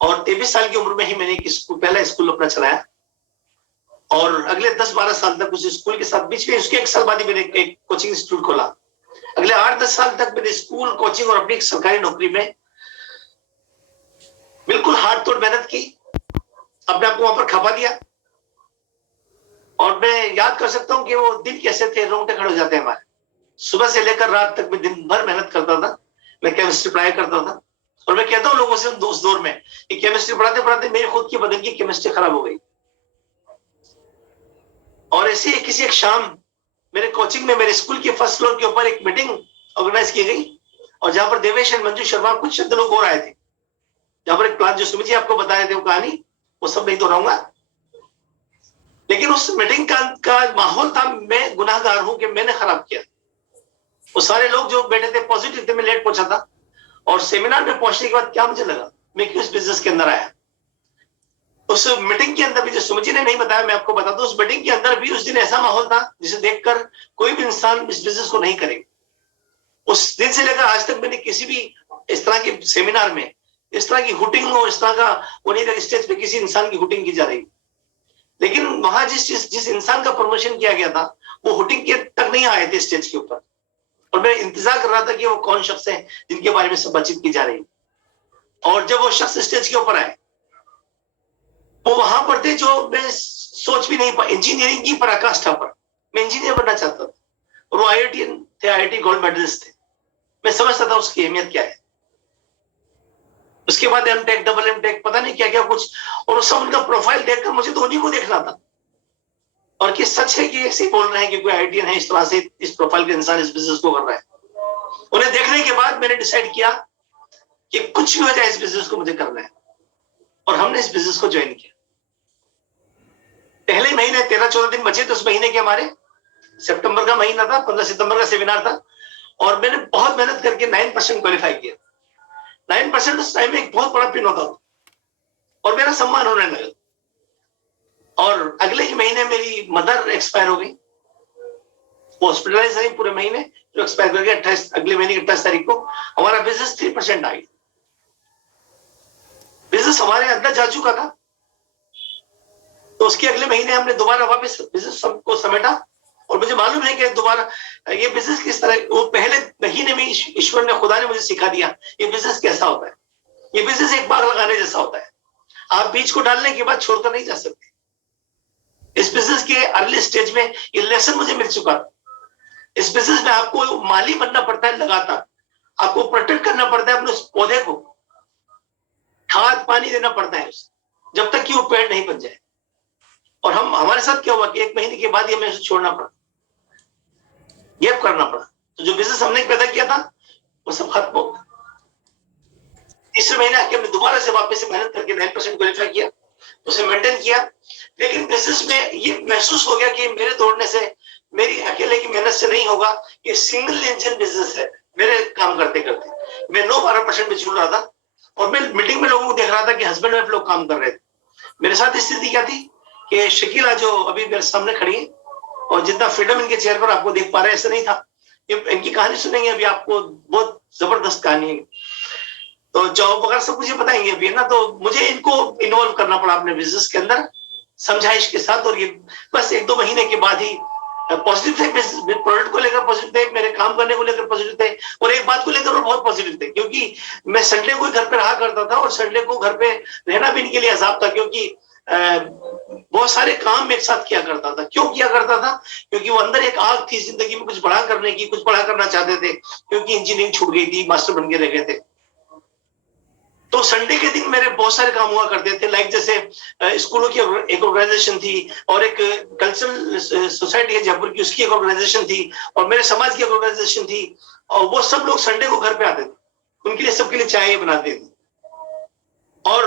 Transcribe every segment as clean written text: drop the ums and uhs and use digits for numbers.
और 23 साल की उम्र में ही मैंने एक स्कूल, पहला स्कूल अपना चलाया और अगले 10-12 साल तक उस स्कूल के साथ, बीच में उसके 1 साल बाद ही मैंने एक कोचिंग इंस्टीट्यूट खोला। अगले 8-10 साल तक मैंने स्कूल, कोचिंग और अपनी एक सरकारी नौकरी में बिल्कुल हाथ तोड़ मेहनत की, अपने आप को वहां पर खपा दिया। और मैं याद कर सकता हूं कि वो दिन कैसे थे, रोंगटे खड़े हो जाते हैं हमारे। सुबह से लेकर रात तक मैं दिन भर मेहनत करता था। मैं केमिस्ट्री पढ़ाया करता था और मैं कहता हूं लोगों से उस दौर में कि केमिस्ट्री पढ़ाते पढ़ाते मेरी खुद की बदन की केमिस्ट्री खराब हो गई। और ऐसे ही किसी एक शाम मेरे कोचिंग में, मेरे स्कूल के फर्स्ट फ्लोर के ऊपर एक मीटिंग ऑर्गेनाइज की गई और जहां पर देवेश एंड मंजू शर्मा, कुछ शब्द लोग और आए थे। जहां पर एक प्लान जो सुमित जी आपको बता रहे थे वो कहानी, वो सब नहीं दोहराऊंगा। लेकिन उस मीटिंग का माहौल था, मैं गुनाहगार हूं कि मैंने खराब किया। वो सारे लोग जो बैठे थे पॉजिटिव थे, मैं लेट पहुंचा था और सेमिनार में पहुंचने के बाद क्या मुझे लगा, मैं क्यों इस बिजनेस के अंदर आया। उस मीटिंग के अंदर भी, जो सुमित जी ने नहीं बताया मैं आपको बता दूं, उस मीटिंग के अंदर भी उस दिन ऐसा माहौल था जिसे देखकर कोई भी इंसान इस बिजनेस को नहीं करेगा। उस दिन से लेकर आज तक मैंने किसी भी इस तरह के सेमिनार में इस तरह की हुटिंग और इस तरह का वो नहीं था, स्टेज पे किसी इंसान की हुटिंग की जा रही। लेकिन वहां जिस इंसान का प्रमोशन किया गया था वो हुटिंग के तक नहीं आए थे स्टेज के ऊपर, और मैं इंतजार कर रहा था कि वो कौन शख्स है जिनके बारे में सब बातचीत की जा रही। और जब वो शख्स स्टेज के ऊपर आए, वो वहां पर थे जो मैं सोच भी नहीं पा, इंजीनियरिंग की पराकाष्ठा पर। मैं इंजीनियर बनना चाहता था और वो आईआईटी थे, आईआईटी गोल्ड मेडलिस्ट थे। मैं समझता था उसकी अहमियत क्या है। उसके बाद एमटेक, डबल एमटेक, पता नहीं क्या क्या कुछ, और सब उनका प्रोफाइल देखकर मुझे तो उन्हीं को देखना था। और कि सच है कि ऐसे ही बोल रहे हैं कि कोई आईआईटीएन है इस तरह से, इस प्रोफाइल के इंसान इस बिजनेस को कर रहा है। उन्हें देखने के बाद मैंने डिसाइड किया कि कुछ भी हो जाए इस बिजनेस को मुझे करना है, और हमने इस बिजनेस को ज्वाइन किया। पहले महीने 13-14 दिन बचे थे उस महीने के हमारे। सितंबर का महीना था, 15 सितंबर का सेमिनार था और मैंने बहुत मेहनत करके 9% क्वालिफाई किया। 9% उस टाइम में एक बहुत बड़ा पिन होता था और मेरा सम्मान होने लगा। और अगले ही महीने मेरी मदर एक्सपायर हो गई, वो हॉस्पिटलाइज रही पूरे महीने, जो एक्सपायर कर गया 28, अगले महीने की 28 तारीख को। हमारा बिजनेस 3% आ गया। बिजनेस हमारे अंदर जा चुका था, तो उसके अगले महीने हमने दोबारा वापस बिजनेस को समेटा। और मुझे मालूम है कि दोबारा ये बिजनेस किस तरह, वो पहले महीने में ईश्वर ने, खुदा ने मुझे सिखा दिया ये बिजनेस कैसा होता है। ये बिजनेस एक बाग लगाने जैसा होता है, आप बीज को डालने के बाद छोड़कर नहीं जा सकते। इस बिजनेस के अर्ली स्टेज में ये लेसन मुझे मिल चुका था। इस बिजनेस में आपको माली बनना पड़ता है लगातार, आपको प्रोटेक्ट करना पड़ता है अपने उस पौधे को, खाद पानी देना पड़ता है उसे, जब तक कि वो पेड़ नहीं बन जाए। और हमारे साथ क्या हुआ कि 1 महीने के बाद ही हमें उसे छोड़ना पड़ा, गैप करना पड़ा। तो जो बिजनेस हमने पैदा किया था वो सब खत्म हो गया। तीसरे महीने आके हमने दोबारा से वापस से मेहनत करके 9% क्वालिफाई किया, उसे मेंटेन किया। लेकिन बिजनेस में ये महसूस हो गया कि मेरे दौड़ने से, मेरी अकेले की मेहनत से नहीं होगा, ये सिंगल इंजन बिजनेस है। मेरे काम करते करते मैं 9-12% में झूल रहा था और मैं मीटिंग में लोगों को देख रहा था कि हस्बैंड वाइफ लोग काम कर रहे थे। मेरे साथ स्थिति क्या थी कि शकीला जो अभी मेरे सामने खड़ी है और जितना फ्रीडम इनके चेहरे पर आपको देख पा रहे हैं, ऐसा नहीं था। ये इनकी कहानी सुनेंगे अभी, आपको बहुत जबरदस्त कहानी है। तो जॉब वगैरह सब मुझे बताएंगे अभी, है ना। तो मुझे इनको इन्वॉल्व करना पड़ा अपने बिजनेस के अंदर समझाइश के साथ। और ये बस 1-2 महीने के बाद ही पॉजिटिव थे, प्रोडक्ट को लेकर पॉजिटिव थे, मेरे काम करने को लेकर पॉजिटिव थे, और एक बात को लेकर और बहुत पॉजिटिव थे, क्योंकि मैं संडे को घर पे रहा करता था और संडे को घर पे रहना भी इनके लिए अजाब था, क्योंकि बहुत सारे काम एक साथ किया करता था। क्यों किया करता था? क्योंकि वो अंदर एक आग थी जिंदगी में कुछ बड़ा करने की, कुछ बड़ा करना चाहते थे, क्योंकि इंजीनियरिंग छूट गई थी, मास्टर बन के रह गए थे। तो संडे के दिन मेरे बहुत सारे काम हुआ करते थे, लाइक जैसे स्कूलों की एक ऑर्गेनाइजेशन थी और एक कल्चरल सोसाइटी है जयपुर की, उसकी एक ऑर्गेनाइजेशन थी, और मेरे समाज की एक ऑर्गेनाइजेशन थी। और वो सब लोग संडे को घर पे आते थे, उनके लिए सबके लिए चाय बनाते थे और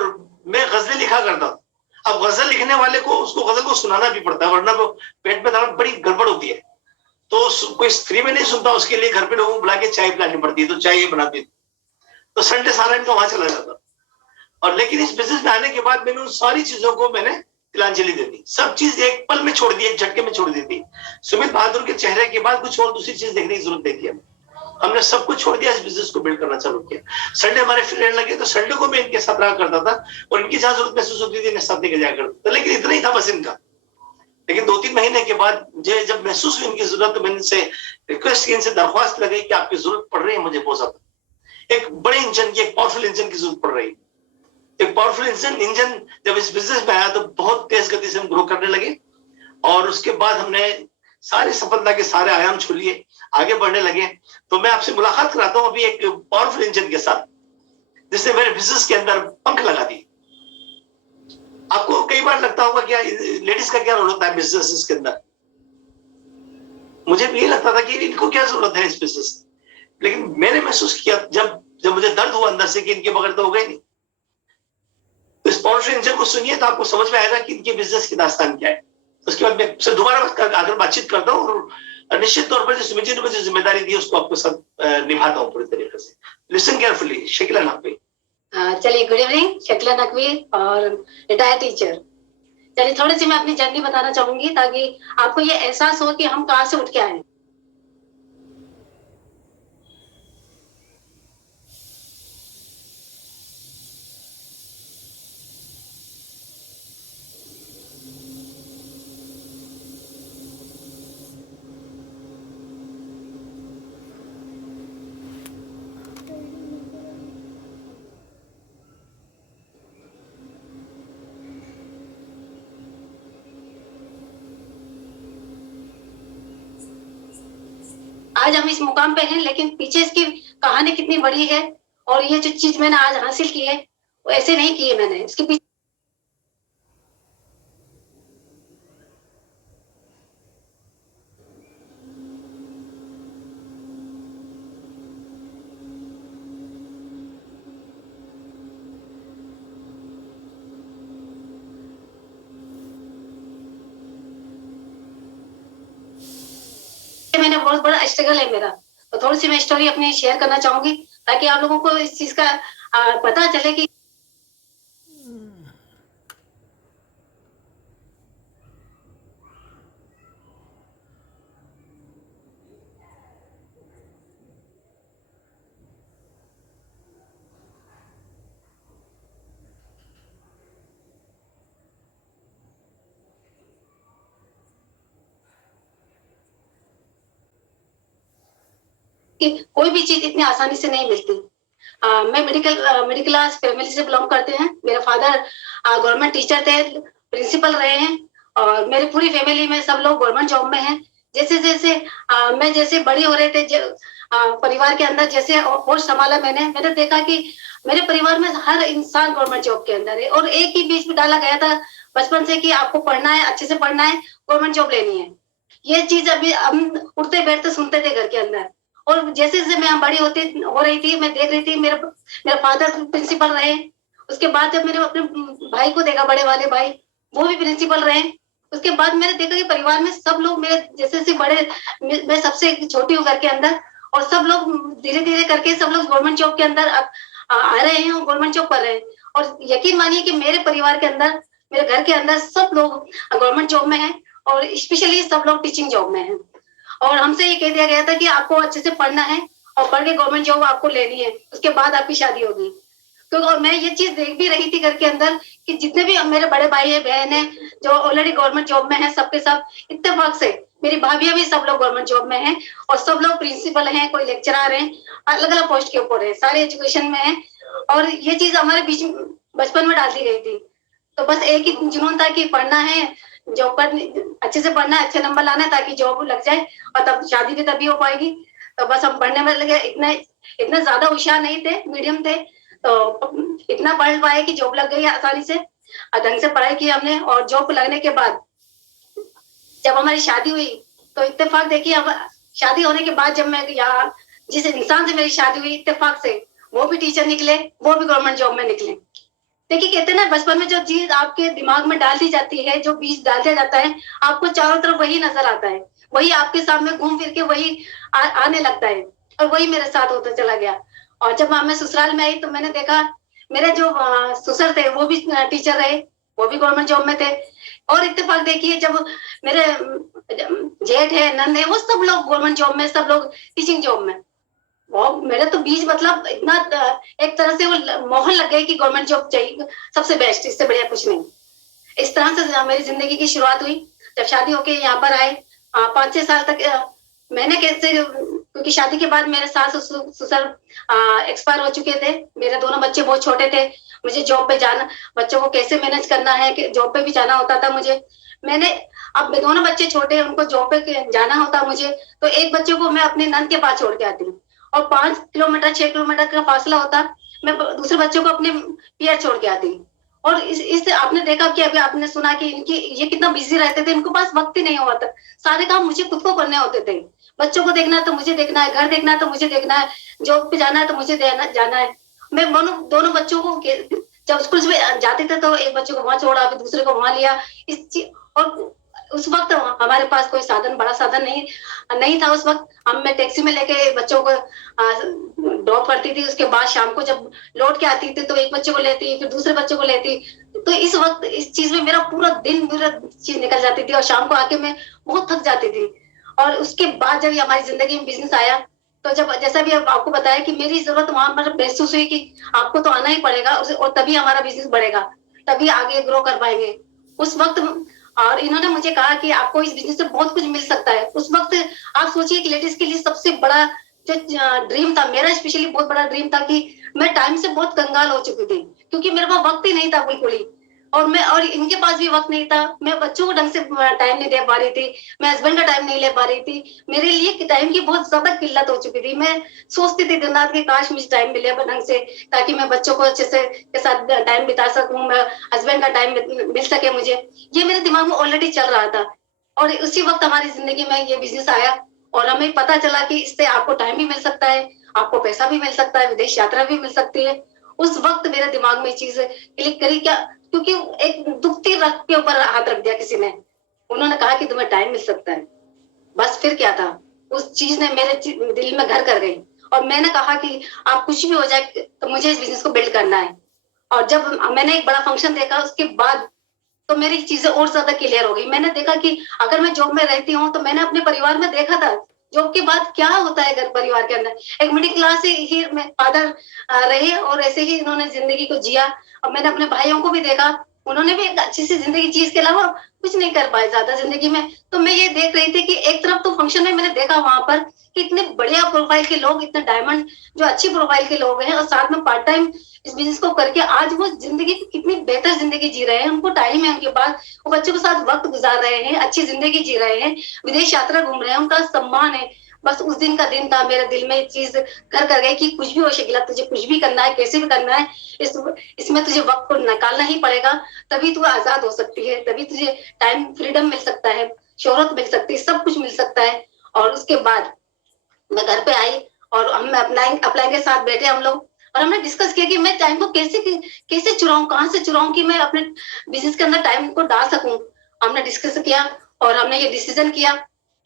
मैं गजलें लिखा करता था। अब गजल लिखने वाले को उसको गजल को सुनाना भी पड़ता है, वरना वो पेट में दर्द बड़ी गड़बड़ होती है। तो कोई फ्री में नहीं सुनता, उसके लिए घर पे लोगों को बुला के चाय पिलानी पड़ती है, तो चाय बनाती थी। तो संडे सारा इनका वहां चला जाता। और लेकिन इस बिजनेस में आने के बाद मैंने उन सारी चीजों को मैंने तिलांजलि दे दी, सब चीज एक पल में छोड़ दी, एक झटके में छोड़ दी थी। सुमित बहादुर के चेहरे के बाद कुछ और दूसरी चीज देखने की जरूरत नहीं थी हमें। हमने सब कुछ छोड़ दिया, इस बिजनेस को बिल्ड करना चालू किया। संडे हमारे फ्री रहने लगे तो संडे को मैं इनके साथ रहा करता था और इनकी जहां जरूरत महसूस होती थी इन्हें साथ लेके जाया करता था, लेकिन इतना ही था बस इनका। लेकिन 2-3 महीने के बाद मुझे जब महसूस हुई इनकी जरूरत, तो मैंने इनसे रिक्वेस्ट की, इनसे दरख्वास्त लगाई कि आपकी जरूरत पड़ रही है मुझे बहुत ज्यादा। एक बड़े इंजन की, एक पावरफुल इंजन की जरूरत पड़ रही है। एक पावरफुल इंजन जब इस बिजनेस में आया तो बहुत तेज गति से हम ग्रो करने लगे और उसके बाद हमने सारी सफलता के सारे आयाम छू लिए, आगे बढ़ने लगे। तो मैं आपसे मुलाकात कराता हूं अभी एक पावरफुल इंजन के साथ जिसने मेरे बिजनेस के अंदर पंख लगा दिए। आपको कई बार लगता होगा क्या लेडीज का क्या रोल होता है बिजनेस के अंदर। मुझे भी ये लगता था कि इनको क्या जरूरत है इस बिजनेस, लेकिन मैंने महसूस किया जब मुझे दर्द हुआ अंदर से कि इनके बगैर तो हो गए नहीं। तो इस पावरफुल इंजन को सुनिए तो आपको समझ में आएगा कि इनके बिजनेस की दास्तान क्या है। उसके बाद मैं से दोबारा आकर बातचीत करता हूँ और निश्चित तौर पर जिस मुझे जिम्मेदारी दी उसको आपको सब निभाता हूँ पूरी तरीके से। Listen carefully, Shakila Naqvi. चलिए, गुड इवनिंग, शकीला नकवी और रिटायर्ड टीचर। चलिए, थोड़ी सी मैं अपनी जर्नी बताना चाहूंगी ताकि आपको ये एहसास हो कि हम कहाँ से उठ के आए। आज हम इस मुकाम पे हैं, लेकिन पीछे इसकी कहानी कितनी बड़ी है और ये जो चीज मैंने आज हासिल की है वो ऐसे नहीं की है मैंने। इसके पीछे मैंने बहुत बड़ा स्ट्रगल है मेरा, तो थोड़ी सी मैं स्टोरी अपनी शेयर करना चाहूंगी ताकि आप लोगों को इस चीज का पता चले कि कोई भी चीज इतनी आसानी से नहीं मिलती। मैं मिडिल क्लास फैमिली से बिलोंग करते हैं। मेरे फादर गवर्नमेंट टीचर थे, प्रिंसिपल रहे हैं और मेरी पूरी फैमिली में सब लोग गवर्नमेंट जॉब में हैं। जैसे जैसे मैं जैसे बड़ी हो रहे थे परिवार के अंदर जैसे होश संभाला मैंने देखा कि मेरे परिवार में हर इंसान गवर्नमेंट जॉब के अंदर है और एक ही बीच में डाला गया था बचपन से कि आपको पढ़ना है, अच्छे से पढ़ना है, गवर्नमेंट जॉब लेनी है। ये चीज अभी हम उठते बैठते सुनते थे घर के अंदर। और जैसे जैसे मैं बड़ी हो रही थी, मैं देख रही थी मेरे फादर प्रिंसिपल रहे। उसके बाद जब मैंने अपने भाई को देखा, बड़े वाले भाई, वो भी प्रिंसिपल रहे। उसके बाद मैंने देखा कि परिवार में सब लोग मेरे जैसे जैसे बड़े, मैं सबसे छोटी हूँ घर के अंदर, और सब लोग धीरे धीरे करके सब लोग गवर्नमेंट जॉब के अंदर आ रहे हैं और गवर्नमेंट जॉब कर रहे हैं। और यकीन मानिए कि मेरे परिवार के अंदर, मेरे घर के अंदर सब लोग गवर्नमेंट जॉब में है और स्पेशली सब लोग टीचिंग जॉब में है। और हमसे ये कह दिया गया था कि आपको अच्छे से पढ़ना है और पढ़ के गवर्नमेंट जॉब आपको लेनी है, उसके बाद आपकी शादी होगी। क्योंकि और मैं ये चीज देख भी रही थी घर के अंदर कि जितने भी मेरे बड़े भाई है, बहन है जो ऑलरेडी गवर्नमेंट जॉब में है, सबके सब इत्तेफाक से मेरी भाभियां भी सब लोग गवर्नमेंट जॉब में है और सब लोग प्रिंसिपल हैं, कोई लेक्चरर हैं, अलग अलग पोस्ट के ऊपर है, सारे एजुकेशन में है। और ये चीज हमारे बीच बचपन में डाल दी गई थी। तो बस एक ही जुनून था कि पढ़ना है, जॉब कर, अच्छे से पढ़ना है, अच्छे नंबर लाना है ताकि जॉब लग जाए और तब शादी भी तभी हो पाएगी। तो बस हम पढ़ने में लगे। इतना ज्यादा होशियार नहीं थे, मीडियम थे, तो इतना पढ़ पाए कि जॉब लग गई आसानी से। ढंग से पढ़ाई की हमने और जॉब लगने के बाद जब हमारी शादी हुई तो इत्तेफाक देखिए, अब शादी होने के बाद जब मैं यहाँ जिस इंसान से मेरी शादी हुई इत्तेफाक से, वो भी टीचर निकले, वो भी गवर्नमेंट जॉब में निकले। देखिए, कहते हैं ना बचपन में जो चीज आपके दिमाग में डाल दी जाती है, जो बीज डाल दिया जाता है, आपको चारों तरफ वही नजर आता है, वही आपके सामने घूम फिर के वही आने लगता है। और वही मेरे साथ होता चला गया। और जब मैं ससुराल में आई तो मैंने देखा मेरे जो ससुर थे वो भी टीचर रहे, वो भी गवर्नमेंट जॉब में थे। और इत्तेफाक देखिए, जब मेरे जेठ है, नंद है, वो सब लोग गवर्नमेंट जॉब में, सब लोग टीचिंग जॉब में। बहुत मेरे तो बीज मतलब इतना एक तरह से वो मोहन लग गई कि गवर्नमेंट जॉब चाहिए, सबसे बेस्ट, इससे बढ़िया कुछ नहीं। इस तरह से मेरी जिंदगी की शुरुआत हुई। जब शादी होके यहाँ पर आए 5-6 साल तक मैंने कैसे, क्योंकि शादी के बाद मेरे सास ससुर एक्सपायर हो चुके थे, मेरे दोनों बच्चे बहुत छोटे थे, मुझे जॉब पे जाना, बच्चों को कैसे मैनेज करना है कि जॉब पे भी जाना होता था मुझे। मैंने अब दोनों बच्चे छोटे हैं, उनको जॉब पे जाना होता मुझे, तो एक बच्चे को मैं अपने नंद के पास छोड़ के आती हूँ, और 5 किलोमीटर 6 किलोमीटर का फासला होता, मैं दूसरे बच्चों को अपने पियर छोड़ के आती। और इस आपने देखा कि अभी आपने सुना कि इनकी ये कितना बिजी रहते थे, इनके पास वक्त ही नहीं हुआ था, सारे काम मुझे खुद को करने होते थे। बच्चों को देखना है तो मुझे देखना है, घर देखना है तो मुझे देखना है, जॉब पे जाना है तो मुझे जाना है। मैं दोनों बच्चों को जब स्कूल में जाते थे तो एक बच्चे को वहां छोड़ा, फिर दूसरे को वहां लिया। और उस वक्त हमारे पास कोई साधन, बड़ा साधन नहीं था उस वक्त। हम मैं टैक्सी में लेके बच्चों को ड्रॉप करती थी, उसके बाद शाम को जब लौट के आती थी तो एक बच्चे को लेती, फिर दूसरे बच्चे को लेती। तो इस वक्त इस चीज में मेरा पूरा दिन, मेरा चीज निकल जाती थी, और शाम को आके मैं बहुत थक जाती थी। और उसके बाद जब हमारी जिंदगी में बिजनेस आया, तो जब जैसा भी आपको बताया कि मेरी जरूरत वहां पर महसूस हुई कि आपको तो आना ही पड़ेगा, और तभी हमारा बिजनेस बढ़ेगा, तभी आगे ग्रो कर पाएंगे उस वक्त। और इन्होंने मुझे कहा कि आपको इस बिजनेस से बहुत कुछ मिल सकता है। उस वक्त आप सोचिए कि लेडीज के लिए सबसे बड़ा जो ड्रीम था मेरा, स्पेशली बहुत बड़ा ड्रीम था कि मैं टाइम से बहुत कंगाल हो चुकी थी, क्योंकि मेरे पास वक्त ही नहीं था बिल्कुल ही। और इनके पास भी वक्त नहीं था, मैं बच्चों को ढंग से टाइम नहीं दे पा रही थी, मैं हस्बैंड का टाइम नहीं ले पा रही थी, मेरे लिए टाइम की बहुत ज्यादा किल्लत हो चुकी थी। मैं सोचती थी दिन रात की काश मुझे टाइम मिले ढंग से, ताकि मैं बच्चों को अच्छे से के साथ टाइम बिता सकूं, मैं हस्बैंड का टाइम मिल सके मुझे। ये मेरे दिमाग में ऑलरेडी चल रहा था। और उसी वक्त हमारी जिंदगी में ये बिजनेस आया, और हमें पता चला कि इससे आपको टाइम भी मिल सकता है, आपको पैसा भी मिल सकता है, विदेश यात्रा भी मिल सकती है। उस वक्त मेरे दिमाग में चीज क्लिक करी क्या, क्योंकि एक दुखती रख के ऊपर हाथ रख दिया किसी ने, उन्होंने कहा कि तुम्हें टाइम मिल सकता है। बस फिर क्या था, उस चीज ने मेरे दिल में घर कर गई, और मैंने कहा कि आप कुछ भी हो जाए तो मुझे इस बिजनेस को बिल्ड करना है। और जब मैंने एक बड़ा फंक्शन देखा उसके बाद, तो मेरी चीजें और ज्यादा क्लियर हो गई। मैंने देखा कि अगर मैं जॉब में रहती हूँ, तो मैंने अपने परिवार में देखा था जॉब के बाद क्या होता है घर परिवार के अंदर। एक मिडिल क्लास से ही फादर रहे, और ऐसे ही इन्होंने जिंदगी को जिया। और मैंने अपने भाइयों को भी देखा, उन्होंने भी एक अच्छी सी जिंदगी जी, इसके अलावा कुछ नहीं कर पाए ज्यादा जिंदगी में। तो मैं ये देख रही थी कि एक तरफ तो फंक्शन में मैंने देखा वहां पर कि इतने बढ़िया प्रोफाइल के लोग, इतने डायमंड जो अच्छी प्रोफाइल के लोग हैं, और साथ में पार्ट टाइम इस बिजनेस को करके आज वो जिंदगी कितनी बेहतर जिंदगी जी रहे हैं, उनको टाइम है उनके पास, वो बच्चों के साथ वक्त गुजार रहे हैं, अच्छी जिंदगी जी रहे हैं, विदेश यात्रा घूम रहे हैं, उनका सम्मान है। बस उस दिन का दिन था, मेरे दिल में चीज घर कर गई कि कुछ भी हो शकीला, तुझे कुछ भी करना है, कैसे भी करना है, इसमें तुझे वक्त को निकालना ही पड़ेगा, तभी तू आजाद हो सकती है, तभी तुझे टाइम फ्रीडम मिल सकता है, शोहरत मिल सकती है, सब कुछ मिल सकता है। और उसके बाद मैं घर पे आई, और हम अपलाइन के साथ बैठे हम लोग, और हमने डिस्कस किया कि मैं टाइम को कैसे चुराऊं, कहाँ से चुराऊं कि मैं अपने बिजनेस के अंदर टाइम को डाल सकूं। हमने डिस्कस किया, और हमने ये डिसीजन किया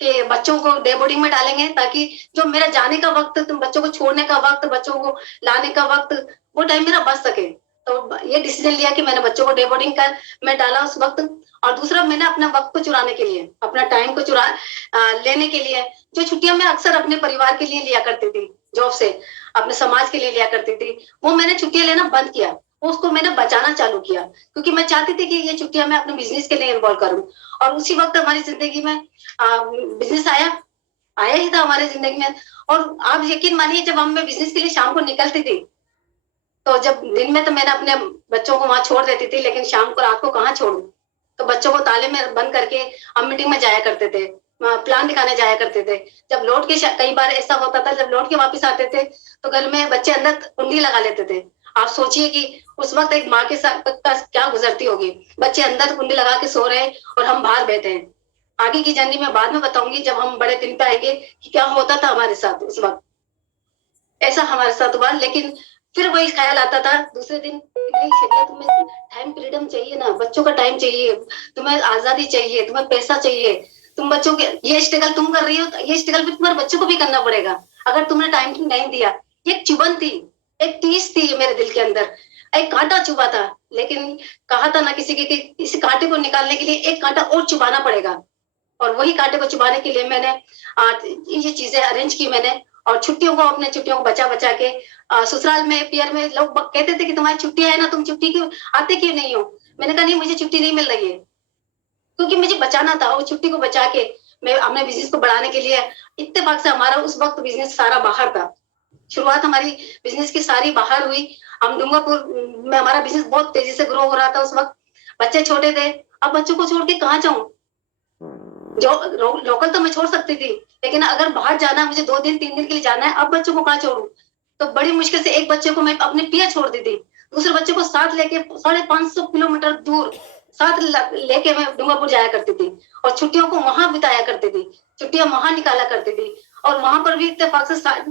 कि बच्चों को डे बोर्डिंग में डालेंगे, ताकि जो मेरा जाने का वक्त, तुम बच्चों को छोड़ने का वक्त, बच्चों को लाने का वक्त, वो टाइम मेरा बच सके। तो ये डिसीजन लिया कि मैंने बच्चों को डे बोर्डिंग कर मैं डाला उस वक्त। और दूसरा, मैंने अपना वक्त को चुराने के लिए, अपना टाइम को लेने के लिए, जो छुट्टियां मैं अक्सर अपने परिवार के लिए लिया करती थी जॉब से, अपने समाज के लिए लिया करती थी, वो मैंने छुट्टियां लेना बंद किया, उसको मैंने बचाना चालू किया, क्योंकि मैं चाहती थी कि ये छुट्टियां मैं अपने बिजनेस के लिए इन्वॉल्व करूं। और उसी वक्त हमारी जिंदगी में बिजनेस आया ही था हमारी जिंदगी में। और आप यकीन मानिए, जब हम मैं बिजनेस के लिए शाम को निकलती थी, तो जब दिन में तो मैंने अपने बच्चों को वहां छोड़ देती थी, लेकिन शाम को रात को कहाँ छोड़ू, तो बच्चों को ताले में बंद करके हम मीटिंग में जाया करते थे, प्लान दिखाने जाया करते थे। जब लौट के, कई बार ऐसा होता था जब लौट के वापस आते थे, तो घर में बच्चे अंदर कुंडी लगा लेते थे। आप सोचिए कि उस वक्त एक माँ के साथ क्या गुजरती होगी, बच्चे अंदर कुंडी लगा के सो रहे हैं और हम बाहर बैठे हैं। आगे की जर्नी में बाद में बताऊंगी, जब हम बड़े दिन पे आएंगे, कि क्या होता था हमारे साथ उस वक्त। ऐसा हमारे साथ हुआ, लेकिन फिर वही ख्याल आता था दूसरे दिन, नहीं शकीला, तुम्हें टाइम फ्रीडम चाहिए ना, बच्चों का टाइम चाहिए, तुम्हें आजादी चाहिए, तुम्हें पैसा चाहिए, तुम बच्चों के ये स्ट्रगल तुम कर रही हो, तो ये स्ट्रगल भी तुम्हारे बच्चों को भी करना पड़ेगा, अगर तुमने टाइम नहीं दिया। ये एक चुभन थी, एक टीस थी मेरे दिल के अंदर, एक कांटा चुभा था। लेकिन कहा था ना किसी के कि इस कांटे को निकालने के लिए एक कांटा और चुभाना पड़ेगा, और वही कांटे को चुभाने के लिए मैंने ये चीजें अरेंज की मैंने। और छुट्टियों को अपने छुट्टियों को बचा बचा के ससुराल में पियर में लोग कहते थे कि तुम्हारी छुट्टियां है ना, तुम छुट्टी क्यों आते क्यों नहीं हो। मैंने कहा नहीं, मुझे छुट्टी नहीं मिल रही है, क्योंकि मुझे बचाना था। वो छुट्टी को बचा के मैं अपने बिजनेस को बढ़ाने के लिए, इत्तेफाक से हमारा उस वक्त बिजनेस सारा बाहर था। शुरुआत हमारी बिजनेस की सारी बाहर हुई। हम डूंगरपुर में हमारा बिजनेस बहुत तेजी से ग्रो हो रहा था उस वक्त। बच्चे छोटे थे, अब बच्चों को छोड़ के कहाँ जाऊं। जो लोकल तो मैं छोड़ सकती थी, लेकिन अगर बाहर जाना है, मुझे 2 दिन 3 दिन के लिए जाना है, अब बच्चों को कहाँ छोड़ू। तो बड़ी मुश्किल से एक बच्चे को मैं अपने पिया छोड़ दी थी, दूसरे बच्चे को साथ लेके 550 किलोमीटर दूर साथ लेके मैं डूंगरपुर जाया करती थी और छुट्टियों को वहां बिताया करती थी, छुट्टियां वहां निकाला करती थी। और वहां पर भी इत्तेफाक से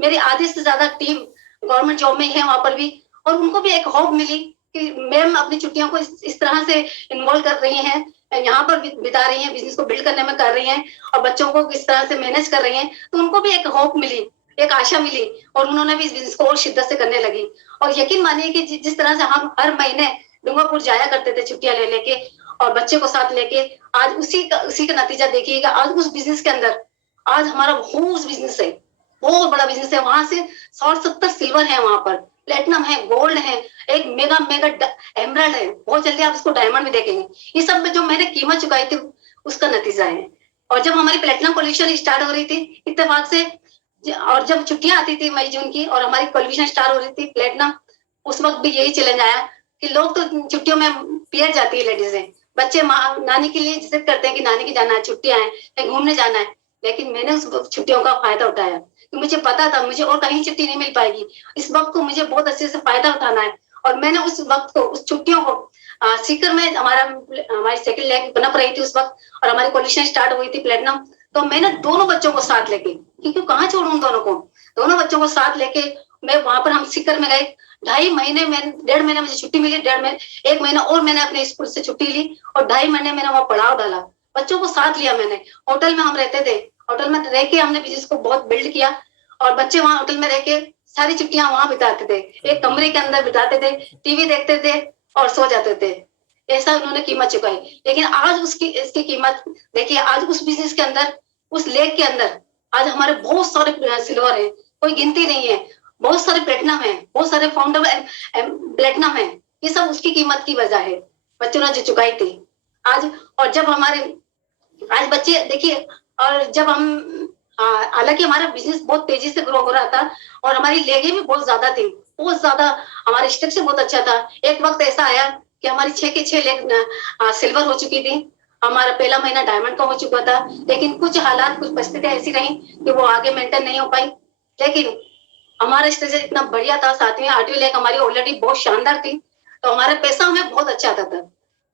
मेरी आधी से ज्यादा टीम गवर्नमेंट जॉब में है वहां पर भी, और उनको भी एक होप मिली कि मैम अपनी छुट्टियों को इस तरह से इन्वॉल्व कर रही हैं, यहाँ पर बिता रही हैं, बिजनेस को बिल्ड करने में कर रही हैं और बच्चों को किस तरह से मैनेज कर रही हैं। तो उनको भी एक होप मिली, एक आशा मिली, और उन्होंने भी इस बिजनेस को और शिद्दत से करने लगी। और यकीन मानिए कि जिस तरह से हम हर महीने डूंगरपुर जाया करते थे छुट्टियां ले लेके और बच्चे को साथ लेके, आज उसी का नतीजा देखिएगा। आज उस बिजनेस के अंदर आज हमारा बहुत बिजनेस है, बहुत बड़ा बिजनेस है। वहां से 170 सिल्वर है, वहां पर प्लेटिनम है, गोल्ड है, एक मेगा मेगा एमराल्ड है, बहुत जल्दी आप इसको डायमंड में देखेंगे। ये सब जो मैंने कीमत चुकाई थी उसका नतीजा है। और जब हमारी प्लेटिनम कलेक्शन स्टार्ट हो रही थी इत्तेफाक से, और जब छुट्टियां आती थी मई जून की और हमारी कॉलिफिकेशन स्टार्ट हो रही थी प्लेटिनम, उस वक्त भी यही चैलेंज आया कि लोग तो छुट्टियों में पियर जाती है लेडीजें, बच्चे नानी के लिए जिद करते हैं कि नानी की जाना है, छुट्टियां हैं, कहीं घूमने जाना है। लेकिन मैंने उस छुट्टियों का फायदा उठाया कि मुझे पता था मुझे और कहीं छुट्टी नहीं मिल पाएगी, इस वक्त को मुझे बहुत अच्छे से फायदा उठाना है। और मैंने उस वक्त को, उस छुट्टियों को सीकर में हमारी सेकंड लेग बना रही थी उस वक्त और हमारी कॉलिफिकेशन स्टार्ट हुई थी प्लेटिनम, तो मैंने दोनों बच्चों को साथ लेके, क्योंकि कहाँ छोड़ू उन दोनों को, दोनों बच्चों को साथ लेके मैं वहां पर हम सीकर में गए। 2.5 महीने में 1.5 महीने मुझे छुट्टी मिली, 1 महीना और मैंने अपने स्कूल से छुट्टी ली और 2.5 महीने मैंने वहां पड़ाव डाला, बच्चों को साथ लिया मैंने। होटल में हम रहते थे, होटल में रह के हमने बिजनेस को बहुत बिल्ड किया और बच्चे वहां होटल में रह के सारी छुट्टियां वहां बिताते थे, एक कमरे के अंदर बिताते थे, टीवी देखते थे और सो जाते थे। ऐसा उन्होंने कीमत चुकाई। लेकिन आज इसकी कीमत देखिए, आज उस बिजनेस के अंदर, उस लेक के अंदर आज हमारे बहुत सारे सिल्वर है, कोई गिनती नहीं है, बहुत सारे प्लेटिनम है, बहुत सारे फाउंडर प्लेटिनम है। ये सब उसकी कीमत की वजह है, बच्चों ने जो चुकाई थी आज। और जब हमारे आज बच्चे देखिए, और जब हम हालांकि हमारा बिजनेस बहुत तेजी से ग्रो हो रहा था और हमारी लेगे भी बहुत ज्यादा थी, बहुत ज्यादा, हमारा स्ट्रक्चर बहुत अच्छा था। एक वक्त ऐसा आया कि हमारी 6 के 6 लेग सिल्वर हो चुकी थी, हमारा पहला महीना डायमंड का हो चुका था। लेकिन कुछ हालात, कुछ परिस्थितियां ऐसी रही कि वो आगे मेंटेन नहीं हो पाई। लेकिन हमारा स्ट्रक्चर इतना बढ़िया था, 7वीं 8वीं लेग हमारी ऑलरेडी बहुत शानदार थी, तो हमारा पैसा हमें बहुत अच्छा आता था।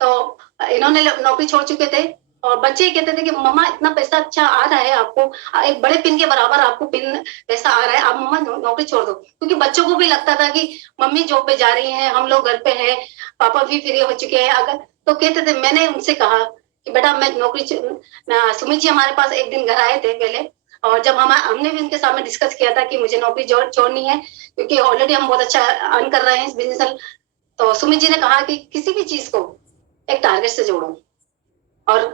तो इन्होंने नौकरी छोड़ चुके थे और बच्चे कहते थे कि मम्मा इतना पैसा अच्छा आ रहा है आपको, एक बड़े पिन के बराबर आपको पिन पैसा आ रहा है, आप मम्मा नौकरी छोड़ दो। क्योंकि बच्चों को भी लगता था कि मम्मी जॉब पे जा रही हैं, हम लोग घर पे हैं, पापा भी फ्री हो चुके हैं। अगर तो कहते थे, मैंने उनसे कहा कि बेटा मैं नौकरी, सुमित जी हमारे पास एक दिन घर आए थे पहले, और जब हमने भी उनके सामने डिस्कस किया था कि मुझे नौकरी छोड़नी है क्योंकि ऑलरेडी हम बहुत अच्छा अर्न कर रहे हैं इस बिजनेस। तो सुमित जी ने कहा कि किसी भी चीज को एक टारगेट से जोड़ो और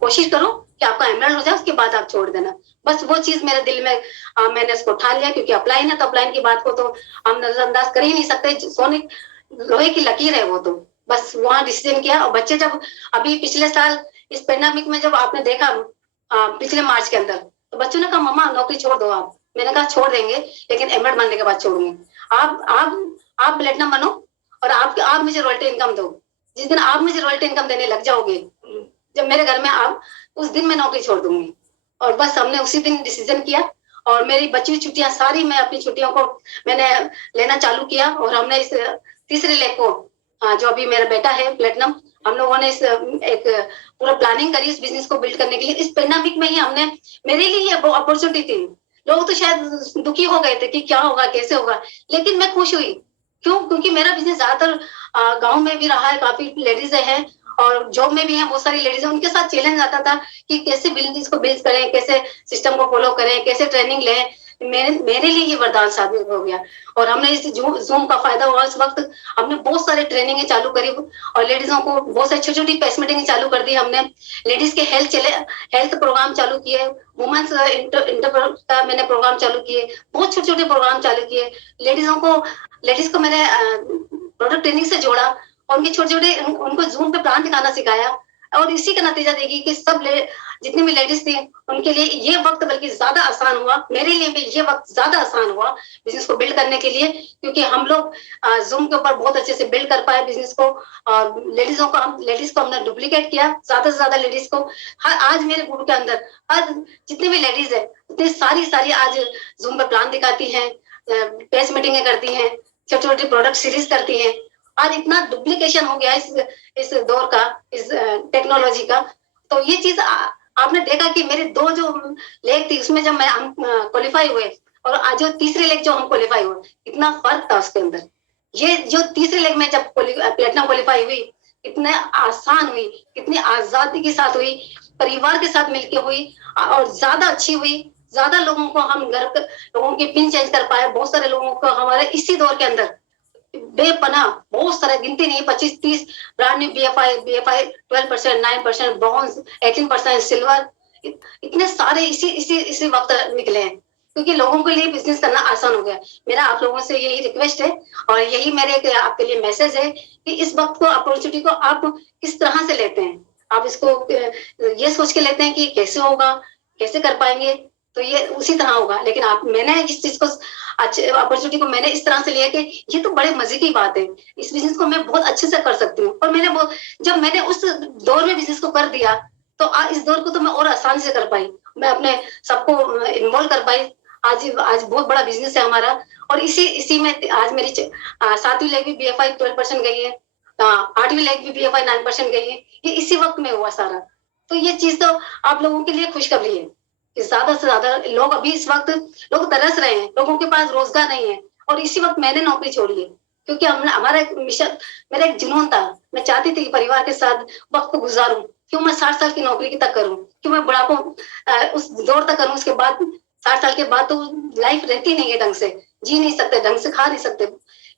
कोशिश करो कि आपका एमराल्ड हो जाए, उसके बाद आप छोड़ देना। बस वो चीज मेरे दिल में, मैंने उसको उठा लिया, क्योंकि अपलाइन है तो अपलाइन की बात को तो हम नजरअंदाज कर ही नहीं सकते, सोने लोहे की लकीर है वो। तो बस वहां डिसीजन किया। और बच्चे जब अभी पिछले साल इस पेंडेमिक में जब आपने देखा पिछले मार्च के अंदर, तो बच्चों ने कहा मम्मा नौकरी छोड़ दो आप। मैंने कहा छोड़ देंगे, लेकिन एमराल्ड बनने के बाद छोड़ूंगी। आप प्लेटिनम बनो और आप मुझे रॉयल्टी इनकम दो। जिस दिन आप मुझे रॉयल्टी इनकम देने लग जाओगे, जब मेरे घर में आप, उस दिन मैं नौकरी छोड़ दूंगी। और बस हमने उसी दिन डिसीजन किया और मेरी बची हुई छुट्टियां सारी मैं अपनी छुट्टियों को मैंने लेना चालू किया। और हमने इस तीसरे लेग को, जो अभी मेरा बेटा है प्लेटिनम, हम लोगों ने इस एक पूरा प्लानिंग करी इस बिजनेस को बिल्ड करने के लिए। इस पेंडेमिक में ही हमने, मेरे लिए ये अपॉर्चुनिटी थी। लोग तो शायद दुखी हो गए थे कि क्या होगा, कैसे होगा, लेकिन मैं खुश हुई। क्यों? क्योंकि मेरा बिजनेस ज्यादातर गाँव में भी रहा है, काफी लेडीज हैं और जॉब में भी है बहुत सारी लेडीज है। उनके साथ चैलेंज आता था कि कैसे बिजनेस को बिल्ड करें, कैसे सिस्टम को फॉलो करें, कैसे ट्रेनिंग लें, मेरे लिए ये वरदान साबित हो गया। और हमने इस जूम का फायदा हुआ। इस वक्त हमने बहुत सारे ट्रेनिंग चालू करी और लेडीजों को बहुत सारी छोटी छोटी प्रेस मीटिंग चालू कर दी हमने। लेडीज के हेल्थ प्रोग्राम चालू किए, वुमेन्स इंटर का मैंने प्रोग्राम चालू किए, बहुत छोटे छोटे प्रोग्राम चालू किए। लेडीज को मैंने प्रोडक्ट ट्रेनिंग से जोड़ा और उनके छोटे छोटे उनको जूम पे प्लान दिखाना सिखाया। और इसी का नतीजा देखिए कि जितनी भी लेडीज थी उनके लिए ये वक्त बल्कि ज्यादा आसान हुआ। मेरे लिए भी ये वक्त ज्यादा आसान हुआ बिजनेस को बिल्ड करने के लिए, क्योंकि हम लोग जूम के ऊपर बहुत अच्छे से बिल्ड कर पाए बिजनेस को। और लेडीज को हमने डुप्लीकेट किया, ज्यादा से ज्यादा लेडीज को। आज मेरे ग्रुप के अंदर आज जितनी भी लेडीज है उतनी सारी आज जूम पे प्लान दिखाती हैं, पेज मीटिंगें करती हैं, छोटी छोटी प्रोडक्ट सीरीज करती हैं। आज इतना डुप्लीकेशन हो गया इस दौर का, इस टेक्नोलॉजी का। तो ये चीज आपने देखा कि मेरे दो जो लेग थी उसमें जब हम क्वालिफाई हुए और आज जो तीसरे लेग जो हम क्वालिफाई हुए, इतना फर्क था उसके अंदर। ये जो तीसरे लेग में जब प्लेटिनम क्वालिफाई हुई, कितने आसान हुई, कितनी आजादी के साथ हुई, परिवार के साथ मिलकर हुई और ज्यादा अच्छी हुई। ज्यादा लोगों को हम लोगों की पिन चेंज कर पाए। बहुत सारे लोगों को हमारे इसी दौर के अंदर बेपनाह बहुत सारे, गिनती नहीं, 25-30 brand new BFI 12%, 9% bronze, 18% silver, इतने सारे इसी वक्त निकले हैं, क्योंकि लोगों के लिए बिजनेस करना आसान हो गया। मेरा आप लोगों से यही रिक्वेस्ट है और यही मेरे आपके लिए मैसेज है कि इस वक्त को, अपॉर्चुनिटी को आप किस तरह से लेते हैं। आप इसको ये सोच के लेते हैं कि कैसे होगा, कैसे कर पाएंगे, तो ये उसी तरह होगा। लेकिन मैंने इस चीज को, अपॉर्चुनिटी को मैंने इस तरह से लिया कि ये तो बड़े मजे की बात है, इस बिजनेस को मैं बहुत अच्छे से कर सकती हूँ। और जब मैंने उस दौर में बिजनेस को कर दिया तो इस दौर को तो मैं और आसानी से कर पाई, मैं अपने सबको इन्वॉल्व कर पाई। आज बहुत बड़ा बिजनेस है हमारा। और इसी में आज मेरी 7वीं लेग भी बीएफआई 12% गई है, 8वीं लेग भी बीएफआई 9% गई है। ये इसी वक्त में हुआ सारा। तो ये चीज तो आप लोगों के लिए खुशखबरी है कि ज्यादा से ज्यादा लोग अभी इस वक्त लोग तरस रहे हैं, लोगों के पास रोजगार नहीं है। और इसी वक्त मैंने नौकरी छोड़ी है, क्योंकि हमारा एक मिशन, मेरा एक जुनून था। मैं चाहती थी कि परिवार के साथ वक्त को गुजारूं। क्यों मैं 60 साल की नौकरी की तक करूं, क्यों मैं बुढ़ापा उस दौर तक करूं। उसके बाद 60 साल के बाद तो लाइफ रहती नहीं है ढंग से, जी नहीं सकते ढंग से, खा नहीं सकते।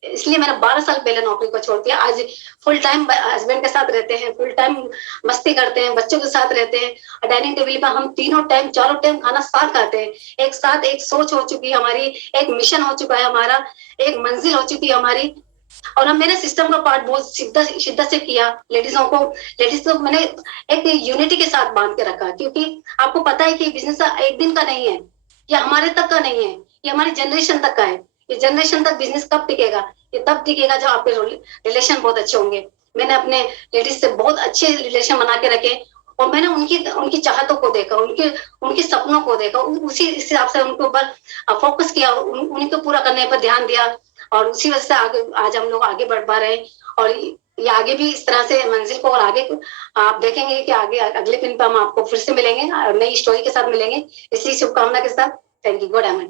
इसलिए मैंने 12 साल पहले नौकरी को छोड़ दिया। आज फुल टाइम हस्बैंड के साथ रहते हैं, फुल टाइम मस्ती करते हैं, बच्चों के साथ रहते हैं। डाइनिंग टेबल पर हम तीनों टाइम, चारों टाइम खाना साथ खाते हैं। एक साथ एक सोच हो चुकी है हमारी, एक मिशन हो चुका है हमारा, एक मंजिल हो चुकी है हमारी। और हम मैंने सिस्टम का पार्ट बहुत शिद्दत से किया। लेडीज को मैंने एक यूनिटी के साथ बांध के रखा, क्योंकि आपको पता है कि बिजनेस एक दिन का नहीं है, ये हमारे तक का नहीं है, ये हमारी जनरेशन तक का है। ये जनरेशन तक बिजनेस कब टिकेगा? ये तब टिकेगा जब आपके रिलेशन बहुत अच्छे होंगे। मैंने अपने लेडीज से बहुत अच्छे रिलेशन बना के रखे और मैंने उनकी चाहतों को देखा, उनके सपनों को देखा, उसी हिसाब से उनके ऊपर फोकस किया, उन्हीं को पूरा करने पर ध्यान दिया। और उसी वजह से आज हम लोग आगे बढ़ पा रहे हैं। और ये आगे भी इस तरह से मंजिल को, और आगे आप देखेंगे कि आगे अगले दिन पर हम आपको फिर से मिलेंगे और नई स्टोरी के साथ मिलेंगे। इसी शुभकामना के साथ, थैंक यू, गुड एमन।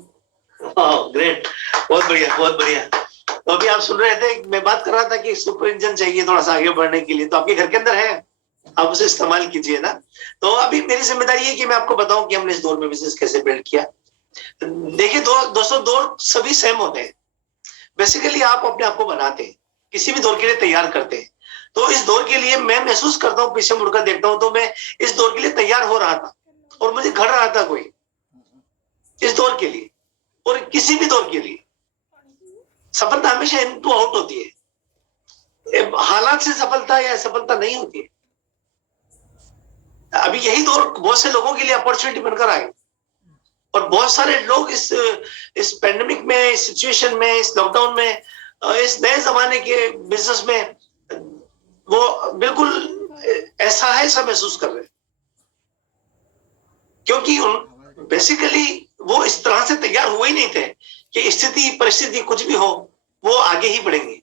ग्रेट, बहुत बढ़िया, बहुत बढ़िया। तो अभी आप सुन रहे थे, मैं बात कर रहा था कि सुपर इंजन चाहिए थोड़ा सा आगे बढ़ने के लिए, तो आपके घर के अंदर है, आप उसे इस्तेमाल कीजिए ना। तो अभी मेरी जिम्मेदारी है कि मैं आपको बताऊं कि हमने इस दौर में बिजनेस कैसे बिल्ड किया। देखिए दोस्तों, दौर सभी सेम होते हैं। बेसिकली आप अपने आप को बनाते हैं, किसी भी दौर के लिए तैयार करते हैं। तो इस दौर के लिए मैं महसूस करता हूँ, पीछे मुड़कर देखता हूँ तो मैं इस दौर के लिए तैयार हो रहा था और मुझे घड़ रहा था कोई इस दौर के लिए। और किसी भी दौर के लिए सफलता हमेशा इन टू आउट होती है, हालात से सफलता या असफलता नहीं होती है। अभी यही दौर बहुत से लोगों के लिए अपॉर्चुनिटी बनकर आए और बहुत सारे लोग इस पेंडेमिक में, इस सिचुएशन में, इस लॉकडाउन में, इस नए जमाने के बिजनेस में वो बिल्कुल ऐसा है ऐसा महसूस कर रहे हैं, क्योंकि बेसिकली वो इस तरह से तैयार हुए ही नहीं थे कि स्थिति परिस्थिति कुछ भी हो वो आगे ही बढ़ेंगे।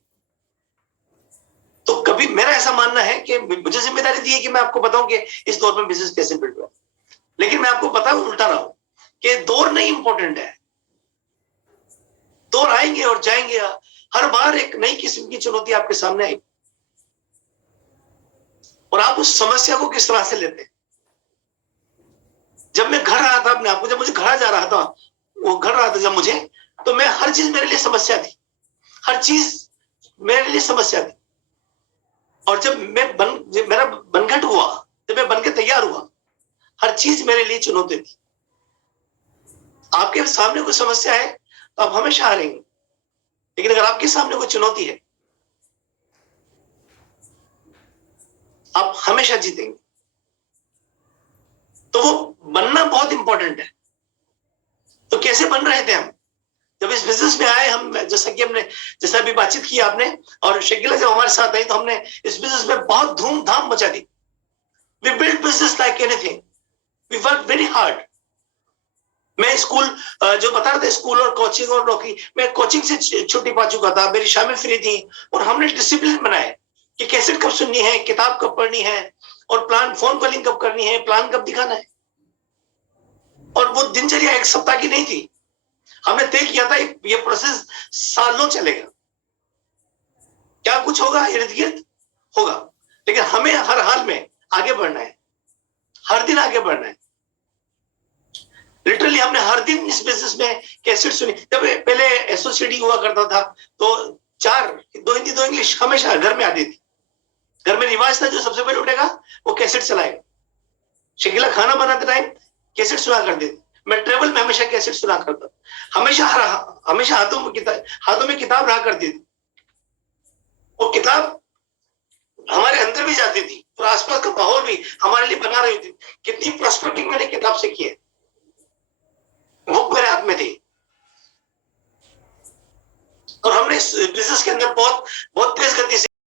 तो कभी मेरा ऐसा मानना है कि मुझे जिम्मेदारी दी है कि मैं आपको बताऊं कि इस दौर में बिजनेस कैसे बिल्ड हुआ। लेकिन मैं आपको पता उल्टा रहा हूं कि दौर नहीं इंपॉर्टेंट है, दौर आएंगे और जाएंगे। हर बार एक नई किस्म की चुनौती आपके सामने आई और आप उस समस्या को किस तरह से लेते हैं। जब मैं घर आया था अपने आपको, जब मुझे घरा जा रहा था, वो घट रहा था जब मुझे, तो मैं हर चीज मेरे लिए समस्या थी, हर चीज मेरे लिए समस्या थी। और जब मेरा बनघट हुआ, जब मैं बन के तैयार हुआ, हर चीज मेरे लिए चुनौती थी। आपके सामने कोई समस्या है तो आप हमेशा हारेंगे, लेकिन अगर आपके सामने कोई चुनौती है, आप हमेशा जीतेंगे। तो वो बनना बहुत इंपॉर्टेंट है। तो कैसे बन रहे थे हम जब इस बिजनेस में आए? हम जैसा अभी बातचीत की आपने, और शकीला जब हमारे साथ आई तो हमने इस बिजनेस में बहुत धूमधाम मचा दी। We build business like anything, we work very hard. मैं स्कूल जो बता रहे थे, स्कूल और कोचिंग और नौकरी, मैं कोचिंग से छुट्टी पा चुका था, मेरी शामिल फ्री थी, और हमने डिसिप्लिन बनाया कि कैसेट कब सुननी है, किताब कब पढ़नी है, और प्लान फोन कॉलिंग कब करनी है, प्लान कब दिखाना है। और वो दिनचर्या एक सप्ताह की नहीं थी, हमने तय किया था ये प्रोसेस सालों चलेगा। क्या कुछ होगा इर्द गिर्द होगा, लेकिन हमें हर हाल में आगे बढ़ना है, हर दिन आगे बढ़ना है। लिटरली हमने हर दिन इस बिजनेस में कैसेट सुनी। जब पहले एसओसीडी हुआ करता था तो 2 हिंदी 2 इंग्लिश हमेशा घर में आती थी। घर में रिवाज था जो सबसे पहले उठेगा वो कैसेट चलाएगा। शकीला खाना बनाते टाइम कैसेट सुना करती थी, मैं ट्रेवल में हमेशा कैसेट सुना करता, हमेशा हाथों में किताब रहा करती थी। वो किताब हमारे अंदर भी जाती थी और आसपास का माहौल भी हमारे लिए बना रही थी। कितनी प्रॉस्पेक्टिंग मैंने किताब से की है, वो मेरे हाथ में थी। और हमने इस बिजनेस के अंदर बहुत बहुत तेज गति से